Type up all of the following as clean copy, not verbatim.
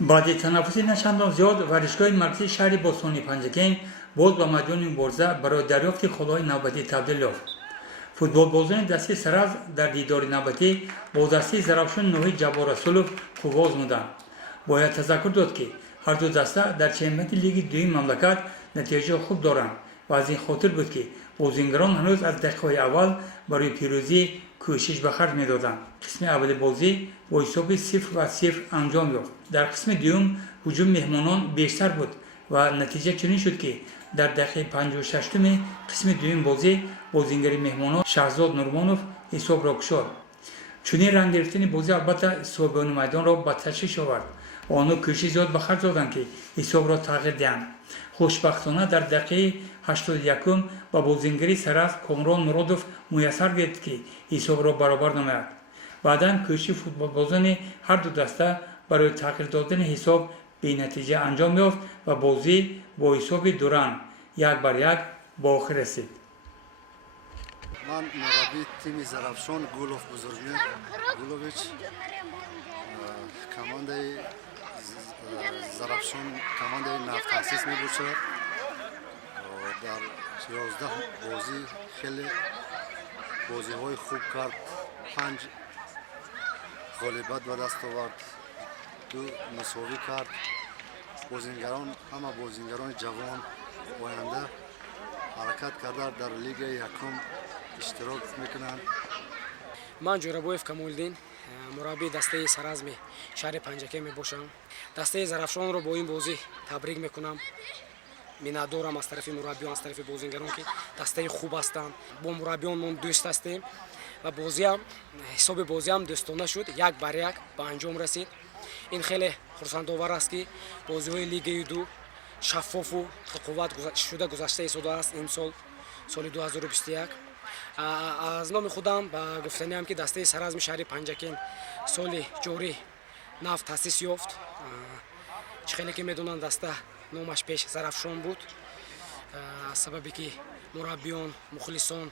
بعد تنفسی نشاندان زیاد ورزشگاه مرکزی شهر بوستانی پنجگین باز با مدیون مبارزه برای دریافت کلاههای نوبتی تبدیل یافت. فوتبال بازان دسته سراز در دیدار نوبتی با دسته زرافشان نوحی جبار رسولوف کوواز مودند. باید تذکر داد که هر دو دسته در چمپیونات لیگ دوم مملکت نتیجه خوب دارند و از این خاطر بود که بازیگران هنوز از دقیقه‌های اول برای پیروزی کوشش به خرج می‌دادند. قسم اول بازی با حساب 0-0 انجام یافت. در قسم دوم هجوم مهمانان بیشتر بود و نتیجه چنین شد که در دقیقه 56 قسم دوم بازی بازیگر مهمانان شهزاد نورمانوف حساب را گشود. چنین رنگ گرفتن بازی البته صاحبان میدان را به تشویش آورد و آنها کوشش زیاد به خرج دادند که حساب را تغییر دهند. خوشبختانه در دقیقه 81 با بازیگری سراز کامران مرادوف میسر گشت که حساب را برابر نماید. بعدا کوشش فوتبال بازان هر دو دسته برای تغییر دادن حساب به نتیجه انجام یافت و بازی با حساب دوران 1-1 به آخر رسید. من مربی تیم زرافشان گولوف بزرگمیر گولوویچ کمانده زرافشان کمانده نفت تاسیس می باشد. در 11 بازی خیلی بازی های خوب کرد. 5 غالبیت به دست آورد، 2 مساوی کرد. بازیگران همه بازیگران جوان آینده حرکت کرده در لیگ یکم اشتراک میکنند. من جورابویف کمولدین مربی دسته سرازمی شهر پنجکه می باشم. دسته زرافشان رو با این بازی تبریک میکنم. منادورم از طرف مربیان، از طرف بازیگران که دسته خوب هستند. با مربیان ما دوست هستیم و بازی هم حساب بازی هم دوستانه شد، 1-1 به انجام رسید. این خیلی خرسندآور است که بازی های لیگ دو شفاف و قوت شده گذشته سال است. این سال 2021 از نام خودم با گفتنی هم که دسته سرازم شهر پنجکین سال جاری نفت تاسیس یافت. خیلی که میدونن دسته نامش پیش زرافشان بود. سببی که مربیان مخلصان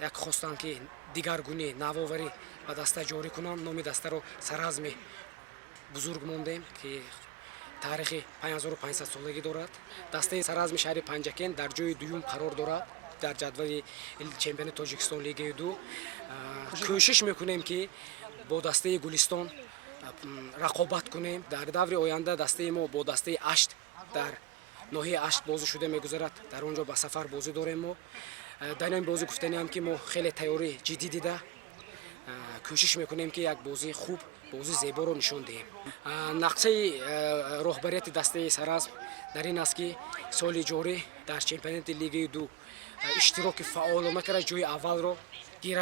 یک خواستند که دیگرگونی نوآوری به دسته جاری کنند. نام دسته رو سرازم بزرگ موندیم که تاریخ 5500 سالگی دارد. دسته سرازم شهر پنجکین در جای دوم قرار دارد در جدول چمپیونات تاجیکستان لیگ دو. کوشش میکنیم که با دسته گلستان رقابت کنیم. در دور آینده دسته ما با دسته اشت در ناحیه اشت بازی شده میگذرد. در اونجا با سفر بازی داریم. ما در این بازی گفتنی هم که ما خیلی تیاری جدی دیده کوشش میکنیم که یک بازی خوب، بازی زیبا رو نشون دهیم. نقشه رهبریت دسته سرازم در این است که سال جاری در چمپیونات لیگ دو اشتراک فعال نکرده، جای اول رو گیرد.